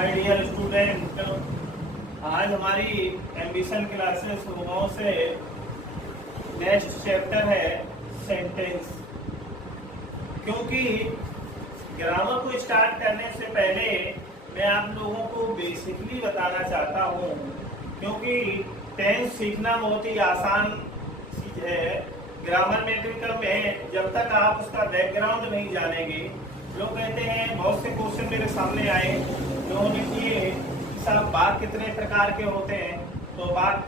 My dear student, आज हमारी ambition classes रूमों से नेक्स्ट चैप्टर है सेंटेंस। क्योंकि ग्रामर को स्टार्ट करने से पहले मैं आप लोगों को बेसिकली बताना चाहता हूँ, क्योंकि टेंस सीखना बहुत ही आसान चीज है। ग्रामर मेडिकल में जब तक आप उसका बैकग्राउंड नहीं जानेंगे, लोग कहते हैं, बहुत से क्वेश्चन मेरे सामने आए, लोगों ने किए कि साहब बात कितने प्रकार के होते हैं। तो बात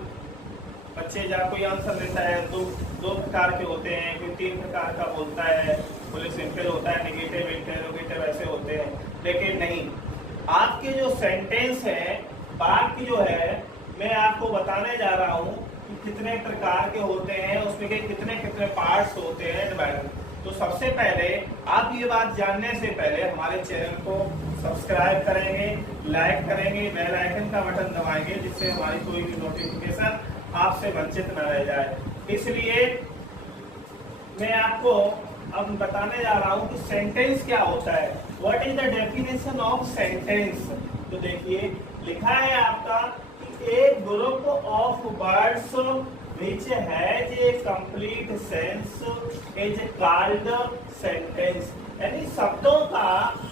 बच्चे जब कोई आंसर देता है तो दो प्रकार के होते हैं, कोई 3 प्रकार का बोलता है, बोले सिंपल होता है, नेगेटिव, इंटरोगेटिव ऐसे होते हैं। लेकिन नहीं, आपके जो सेंटेंस है, बात की जो है, मैं आपको बताने जा रहा हूँ कि कितने प्रकार के होते हैं, उसमें के कितने कितने पार्ट्स होते हैं डिवाइड। तो सबसे पहले आप ये बात जानने से पहले हमारे चैनल को सब्सक्राइब करेंगे, लाइक करेंगे, बेल आइकन का बटन दबाएंगे, जिससे हमारी कोई भी नोटिफिकेशन आपसे वंचित न रह जाए। इसलिए मैं आपको अब बताने जा रहा हूँ कि सेंटेंस क्या होता है। What is the definition of sentence. तो देखिए लिखा है आपका कि a group of words which has a complete sense is called sentence। यानी शब्दों का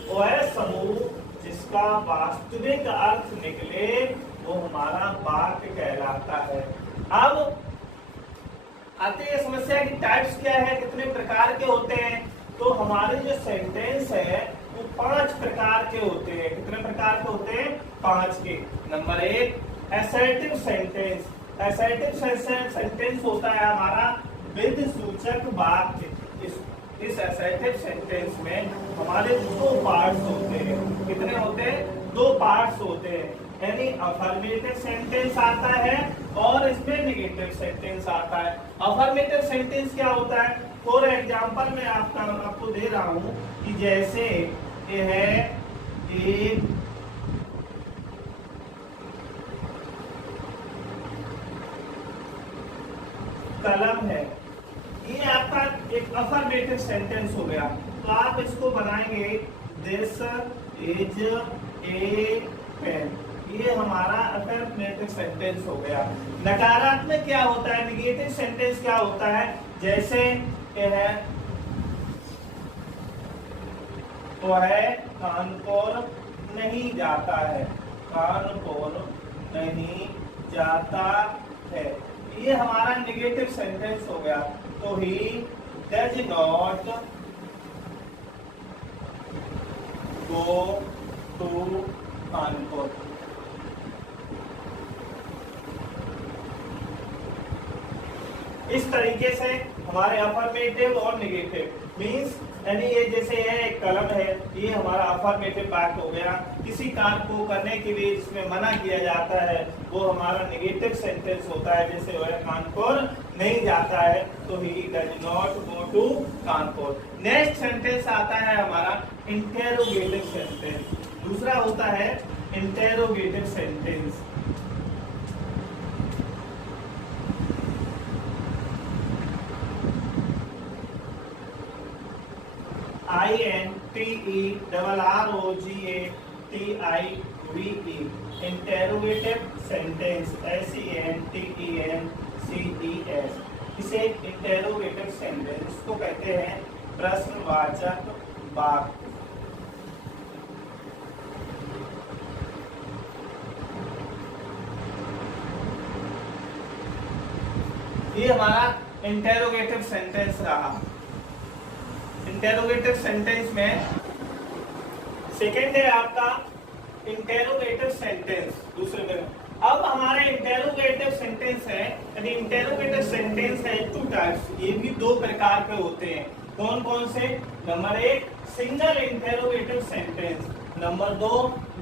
वह समूह जिसका वास्तविक अर्थ निकले वो हमारा वाक्य कहलाता है। अब आते हैं समस्या की टाइप्स क्या है, कितने प्रकार के होते हैं। तो हमारे जो सेंटेंस है वो 5 प्रकार के होते हैं। कितने प्रकार के होते हैं? 5 के। Number 1 assertive sentence. Assertive sentence होता है हमारा विध सूचक वाक्य। इस असर्टिव सेंटेंस में हमारे 2 पार्ट्स होते हैं। कितने होते हैं? 2 पार्ट्स होते हैं। यानी अफर्मेटिव सेंटेंस आता है और इसमें नेगेटिव सेंटेंस आता है। अफर्मेटिव सेंटेंस क्या होता है? फॉर एग्जांपल मैं आपको दे रहा हूं कि जैसे ये है एक कलम है, ये आपका एक अफर्मेटिव सेंटेंस हो गया। तो आप इसको बनाएंगे दिस इज ए पेन, ये हमारा अफर्मेटिव सेंटेंस हो गया। नकारात्मक क्या होता है? नेगेटिव सेंटेंस क्या होता है? जैसे ये है वह कानपुर नहीं जाता है, कानपुर नहीं जाता है, ये हमारा नेगेटिव सेंटेंस हो गया। तो he does not go to Kanpur. इस तरीके से हमारे अफर्मेटिव और नेगेटिव मींस, यानी ये जैसे है एक कलम है, ये हमारा अफर्मेटिव वाक्य हो गया। किसी काम को करने के लिए जिसमें मना किया जाता है वो हमारा नेगेटिव सेंटेंस होता है। जैसे वह कानपुर नहीं जाता है, तो he does not go to Kanpur. Next sentence आता है हमारा इंटेरोगेटिव सेंटेंस। दूसरा होता है interrogative sentence. INTERROGATIVE interrogative sentence. SENTENCES इसे इंटेरोगेटिव सेंटेंस को कहते हैं प्रश्नवाचक वाक्य। ये हमारा इंटेरोगेटिव सेंटेंस रहा। इंटेरोगेटिव सेंटेंस में सेकेंड है आपका इंटेरोगेटिव सेंटेंस। दूसरे में अब हमारे इंटेरोगेटिव सेंटेंस है, यानी इंटेरोगेटिव सेंटेंस है 2 टाइप्स। ये भी 2 प्रकार के होते हैं। कौन कौन से? Number 1 single interrogative sentence, number 2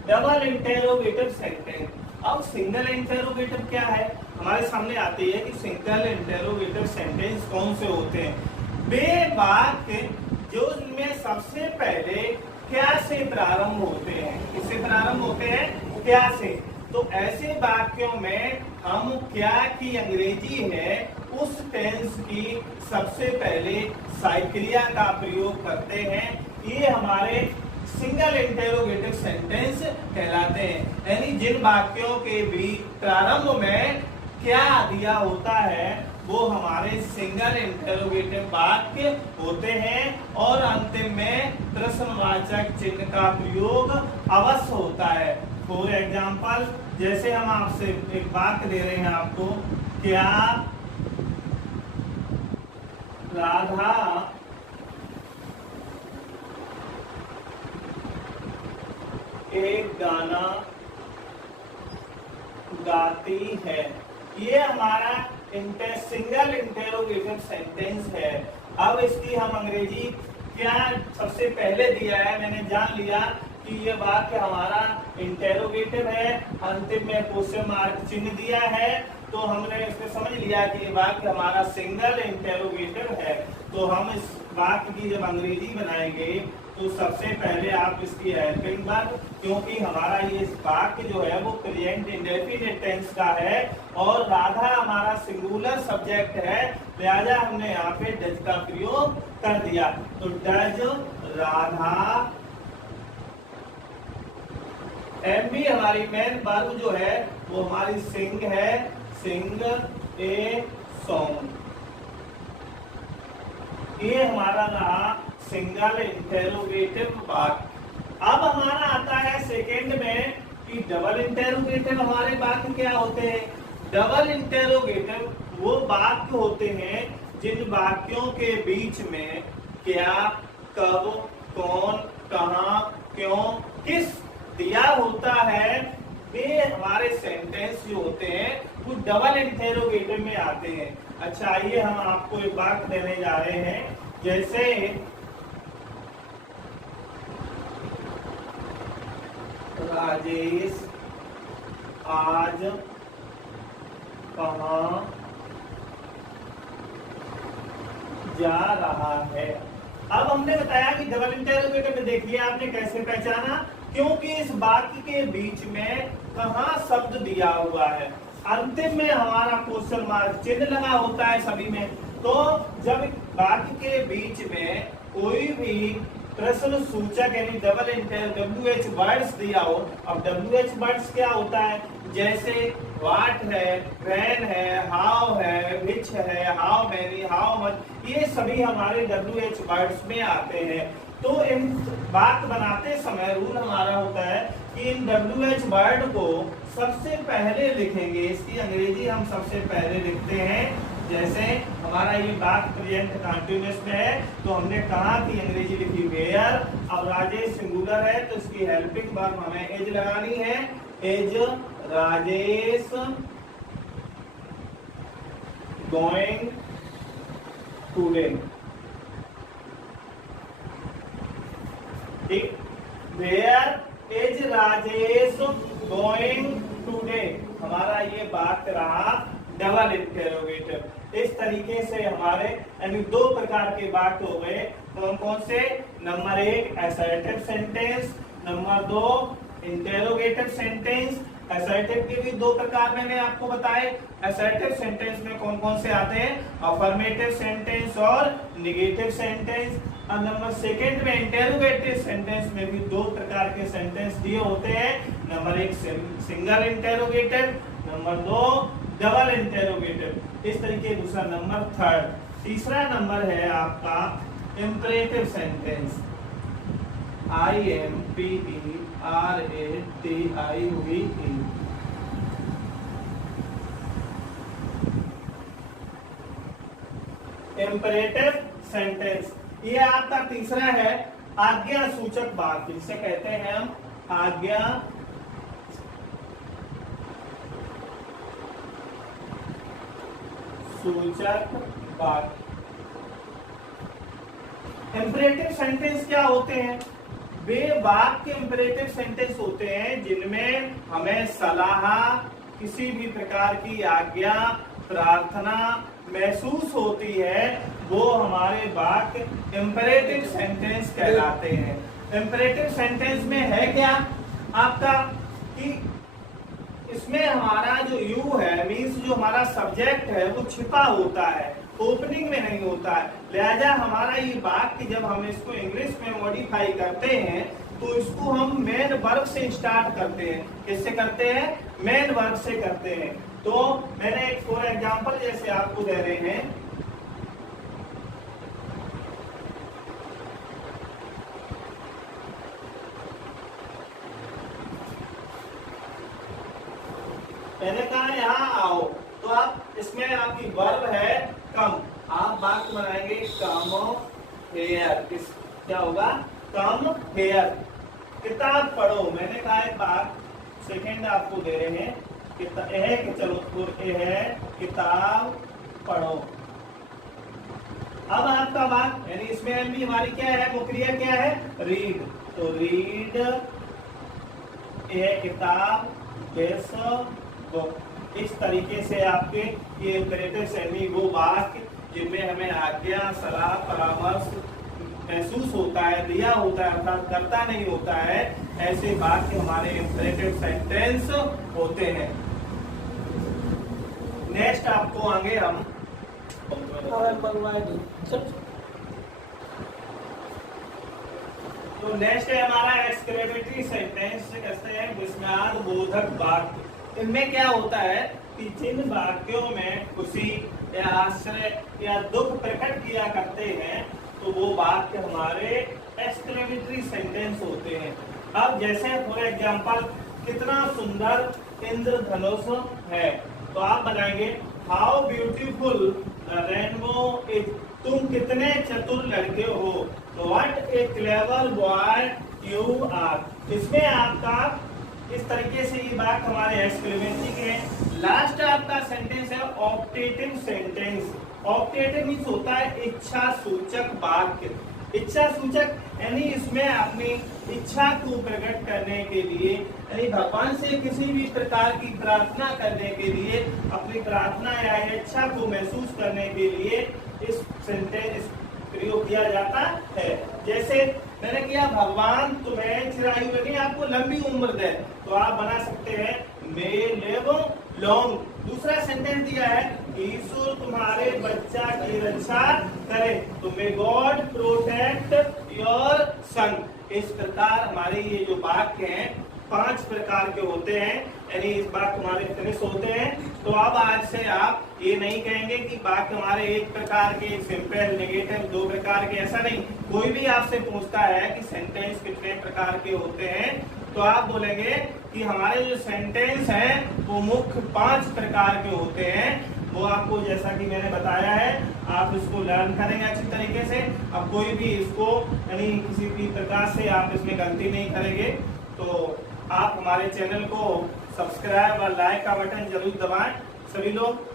double interrogative sentence. अब सिंगल इंटेरोगेटिव क्या है हमारे सामने आती है कि सिंगल इंटेरोगेटिव सेंटेंस कौन से होते हैं? वे वाक्य जो इनमें सबसे पहले क्या से प्रारंभ होते हैं। किससे प्रारंभ होते हैं? क्या से। तो ऐसे वाक्यों में हम क्या की अंग्रेजी है उस टेंस की सबसे पहले साइक्रिया का प्रयोग करते हैं। ये हमारे सिंगल इंटेरोगेटिव सेंटेंस कहलाते हैं। यानी जिन वाक्यों के भी प्रारंभ में क्या दिया होता है वो हमारे सिंगल इंटेरोगेटिव वाक्य होते हैं और अंतिम में प्रश्नवाचक चिन्ह का प्रयोग अवश्य होता है। फॉर एग्जाम्पल, जैसे हम आपसे एक वाक्य दे रहे हैं आपको, क्या राधा एक गाना गाती है, ये हमारा सिंगल इंटेरोगेटिव सेंटेंस है। अब इसकी हम अंग्रेजी क्या सबसे पहले दिया है, मैंने जान लिया कि ये वाक्य हमारा इंटेरोगेटिव है, अंतिम में क्वेश्चन मार्क चिन्ह दिया है, तो हमने इसमें समझ लिया कि ये वाक्य हमारा सिंगल इंटेरोगेटिव है। तो हम इस वाक्य की जब अंग्रेजी बनाएंगे तो सबसे पहले आप इसकी हेल्पिंग वर्ब, क्योंकि हमारा ये वाक्य जो है वो प्रेजेंट इंडेफिनिट टेंस का है और राधा हमारा सिंगुलर सब्जेक्ट है, लिहाजा हमने यहाँ पे डज का प्रयोग कर दिया। तो डज राधा, एमबी हमारी मेन वर्ब जो है वो हमारी सिंग है, सिंग ए सॉन्ग, ये हमारा रहा सिंगल इंटेरोगेटिव वाक्य। अब हमारा आता है सेकंड में कि डबल इंटेरोगेटिव हमारे वाक्य क्या होते हैं। डबल इंटेरोगेटिव वो वाक्य होते हैं जिन वाक्यों के बीच में क्या, कब, कौन, कहां, क्यों, किस दिया होता है, वे हमारे सेंटेंस जो होते हैं वो डबल इंटेरोगेटिव में आते हैं। अच्छा, आइए हम आपको एक वाक्य देने जा रहे हैं, जैसे राजेश आज कहाँ जा रहा है। अब हमने बताया कि डबल इंटेरोगेटिव में देखिए आपने कैसे पहचाना, क्योंकि इस वाक्य के बीच में कहाँ शब्द दिया हुआ है, अंतिम में हमारा क्वेश्चन मार्क चिन्ह लगा होता है सभी में। तो जब वाक्य के बीच में कोई भी प्रश्न सूचक यानी डबल WH वर्ड्स दिया हो, अब WH वर्ड्स क्या होता है, जैसे व्हाट है, व्हेन है, हाउ है, व्हिच है, हाउ मेनी, हाउ मच, ये सभी हमारे WH वर्ड्स में आते हैं। तो इन वाक्य बनाते समय रूल हमारा होता है कि इन WH वर्ड को सबसे पहले लिखेंगे, इसकी अंग्रेजी हम सबसे पहले लिखते हैं। जैसे हमारा ये वाक्य प्रेजेंट कंटीन्यूअस में है तो हमने कहा कि अंग्रेजी लिखी वेयर। अब राजेश सिंगुलर है तो इसकी हेल्पिंग वर्ब हमें एज लगानी है, एज राजेश गोइंग टुडे, ठीक, where is Rajesh going today, हमारा ये वाक्य रहा डबल इंटेरोगेटिव। इस तरीके से हमारे यानी दो प्रकार के वाक्य हो गए, कौन कौन से, number 1 assertive sentence, number 2 interrogative sentence. Assertive के भी दो प्रकार मैंने आपको बताए। असर्टिव सेंटेंस में कौन कौन से आते हैं, अफर्मेटिव सेंटेंस और निगेटिव सेंटेंस। और नंबर सेकंड में इंटेरोगेटिव सेंटेंस में भी दो प्रकार के सेंटेंस दिए होते हैं, number 1 single interrogative, number 2 double interrogative. इस तरीके दूसरा नंबर थर्ड। तीसरा नंबर है आपका imperative sentence, IMPERATIVE। Imperative sentence ये आपका तीसरा है, आज्ञा सूचक वाक्य, जिसे कहते हैं हम आज्ञा सूचक वाक्य। इंपरेटिव सेंटेंस क्या होते हैं, वे वाक्य इंपरेटिव सेंटेंस होते हैं जिनमें हमें सलाह, किसी भी प्रकार की आज्ञा, प्रार्थना महसूस होती है, वो हमारे वाक्य इंपरेटिव सेंटेंस कहलाते हैं। इंपरेटिव सेंटेंस में है क्या आपका कि इसमें हमारा जो यू है मीन्स जो हमारा सब्जेक्ट है वो छिपा होता है, ओपनिंग में नहीं होता है। लिहाजा हमारा ये वाक्य जब हम इसको इंग्लिश में मॉडिफाई करते हैं तो इसको हम मेन वर्ब से स्टार्ट करते हैं। किससे करते हैं? मेन वर्ब से करते हैं। तो मैंने एक फॉर एग्जांपल जैसे आपको दे रहे हैं, मैंने कहा यहाँ आओ, तो आप इसमें आपकी वर्ब है कम, आप वाक्य बनाएंगे कम हेयर। क्या होगा? Come here. किताब पढ़ो, मैंने कहा एक बात सेकेंड आपको दे रहे हैं, चलो है किताब पढ़ो। अब आपका वाक्य यानी इसमें भी हमारी क्या है, वो क्रिया क्या है? रीड। तो रीड यह किताब बेस बुक। इस तरीके से आपके ये इम्पेरेटिव यानी वो वाक्य जिनमें हमें आज्ञा, सलाह, परामर्श महसूस होता है, दिया होता है, अर्थात करता नहीं होता है, ऐसे वाक्य हमारे इम्पेरेटिव सेंटेंस होते हैं। नेक्स्ट आपको आगे हम तो नेक्स्ट है हमारा एक्सक्लेमेटरी सेंटेंस, कहते हैं विस्मयाद बोधक वाक्य। इनमें क्या होता है कि जिन वाक्यों में खुशी या आश्चर्य या दुख प्रकट किया करते हैं तो वो वाक्य हमारे एक्सक्लेमेटरी सेंटेंस होते हैं। अब जैसे फॉर एग्जांपल कितना सुंदर इंद्रधनुष है, तो आप बनाएंगे how beautiful the rainbow is. तुम कितने चतुर लड़के हो। तो what a clever boy you are. इसमें आपका इस तरीके से ये बात हमारे एक्सक्लेमेटरी के हैं। लास्ट आपका सेंटेंस है ऑप्टेटिव सेंटेंस। ऑप्टेटिव मीन्स होता है इच्छा सूचक वाक्य। इच्छा सूचक यानी इसमें अपनी इच्छा को प्रकट करने के लिए, यानी भगवान से किसी भी प्रकार की प्रार्थना करने के लिए, अपनी प्रार्थना या इच्छा को महसूस करने के लिए इस सेंटेंस प्रयोग किया जाता है। जैसे मैंने किया भगवान तुम्हें चिरायु यानी आपको लंबी उम्र दे, तो आप बना सकते हैं मे लिव लॉन्ग। दूसरा सेंटेंस दिया है ईश्वर तुम्हारे बच्चा की रक्षा करे, तो may God protect your son. इस प्रकार हमारे ये जो वाक्य हैं 5 प्रकार के होते हैं, यानी इस बात हमारे फिनिश होते हैं। तो अब आज से आप ये नहीं कहेंगे कि वाक्य हमारे एक प्रकार के, सिंपल, नेगेटिव, 2 प्रकार के, ऐसा नहीं। कोई भी आपसे पूछता है कि सेंटेंस कितने प्रकार के होते हैं, तो आप बोलेंगे कि हमारे जो सेंटेंस हैं वो मुख्य 5 प्रकार के होते हैं। वो आपको जैसा कि मैंने बताया है आप इसको लर्न करेंगे अच्छी तरीके से। अब कोई भी इसको यानी किसी भी प्रकार से आप इसमें गलती नहीं करेंगे। तो आप हमारे चैनल को सब्सक्राइब और लाइक का बटन जरूर दबाएं सभी लोग।